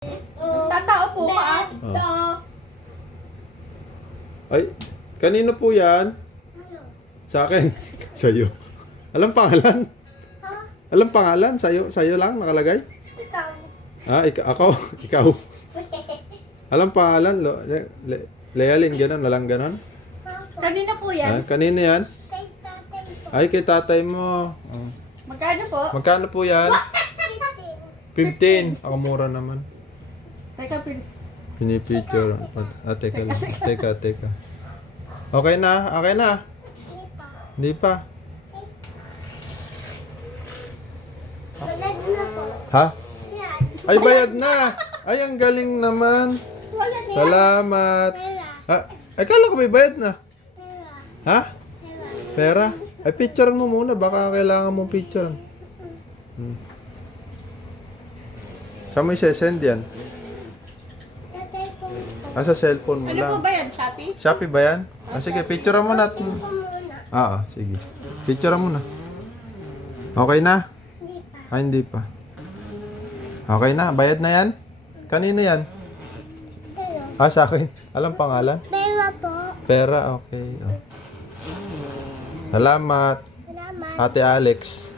Tatao po ka. Ay, kanino po yan? Sa akin. Sa'yo. Alam pangalan? Alam pangalan? Sa'yo lang nakalagay? Ikaw. Ah, ako? Ikaw. Alam pangalan? Lealin, gano'n? Walang gano'n? Kanina po yan. Ah, kanino yan? Kay tatay po. Ay, kay tatay mo. Oh. Magkano po? Magkano po yan? 15. Ako mura naman. Teka, Pinipicture. Ah, teka lang. Teka. Okay na? Okay na? Hindi pa. Tulad na po. Ha? Yan. Ay, bayad na! Ay, ang galing naman. Wala na yan. Salamat. Pera. Ah, ay, kala ko may bayad na. Pera. Ha? Pera. Pera? Ay, picturean mo muna. Baka kailangan mong picturean. Saan mo i-send yan? Tatay po. Ah, sa cellphone mo ano po lang. ba yan? Shopee? Shopee ba yan? Ah, sige, picturean mo na. Ko muna. Sige. Picturean mo na. Okay na? Hindi pa. Ay, hindi pa. Okay na. Bayad na yan? Kanino yan? Tayo. Ah, sa akin. Alam pangalan? Pera po. Pera, okay. Oh. Salamat, Salamat. Ate Alex.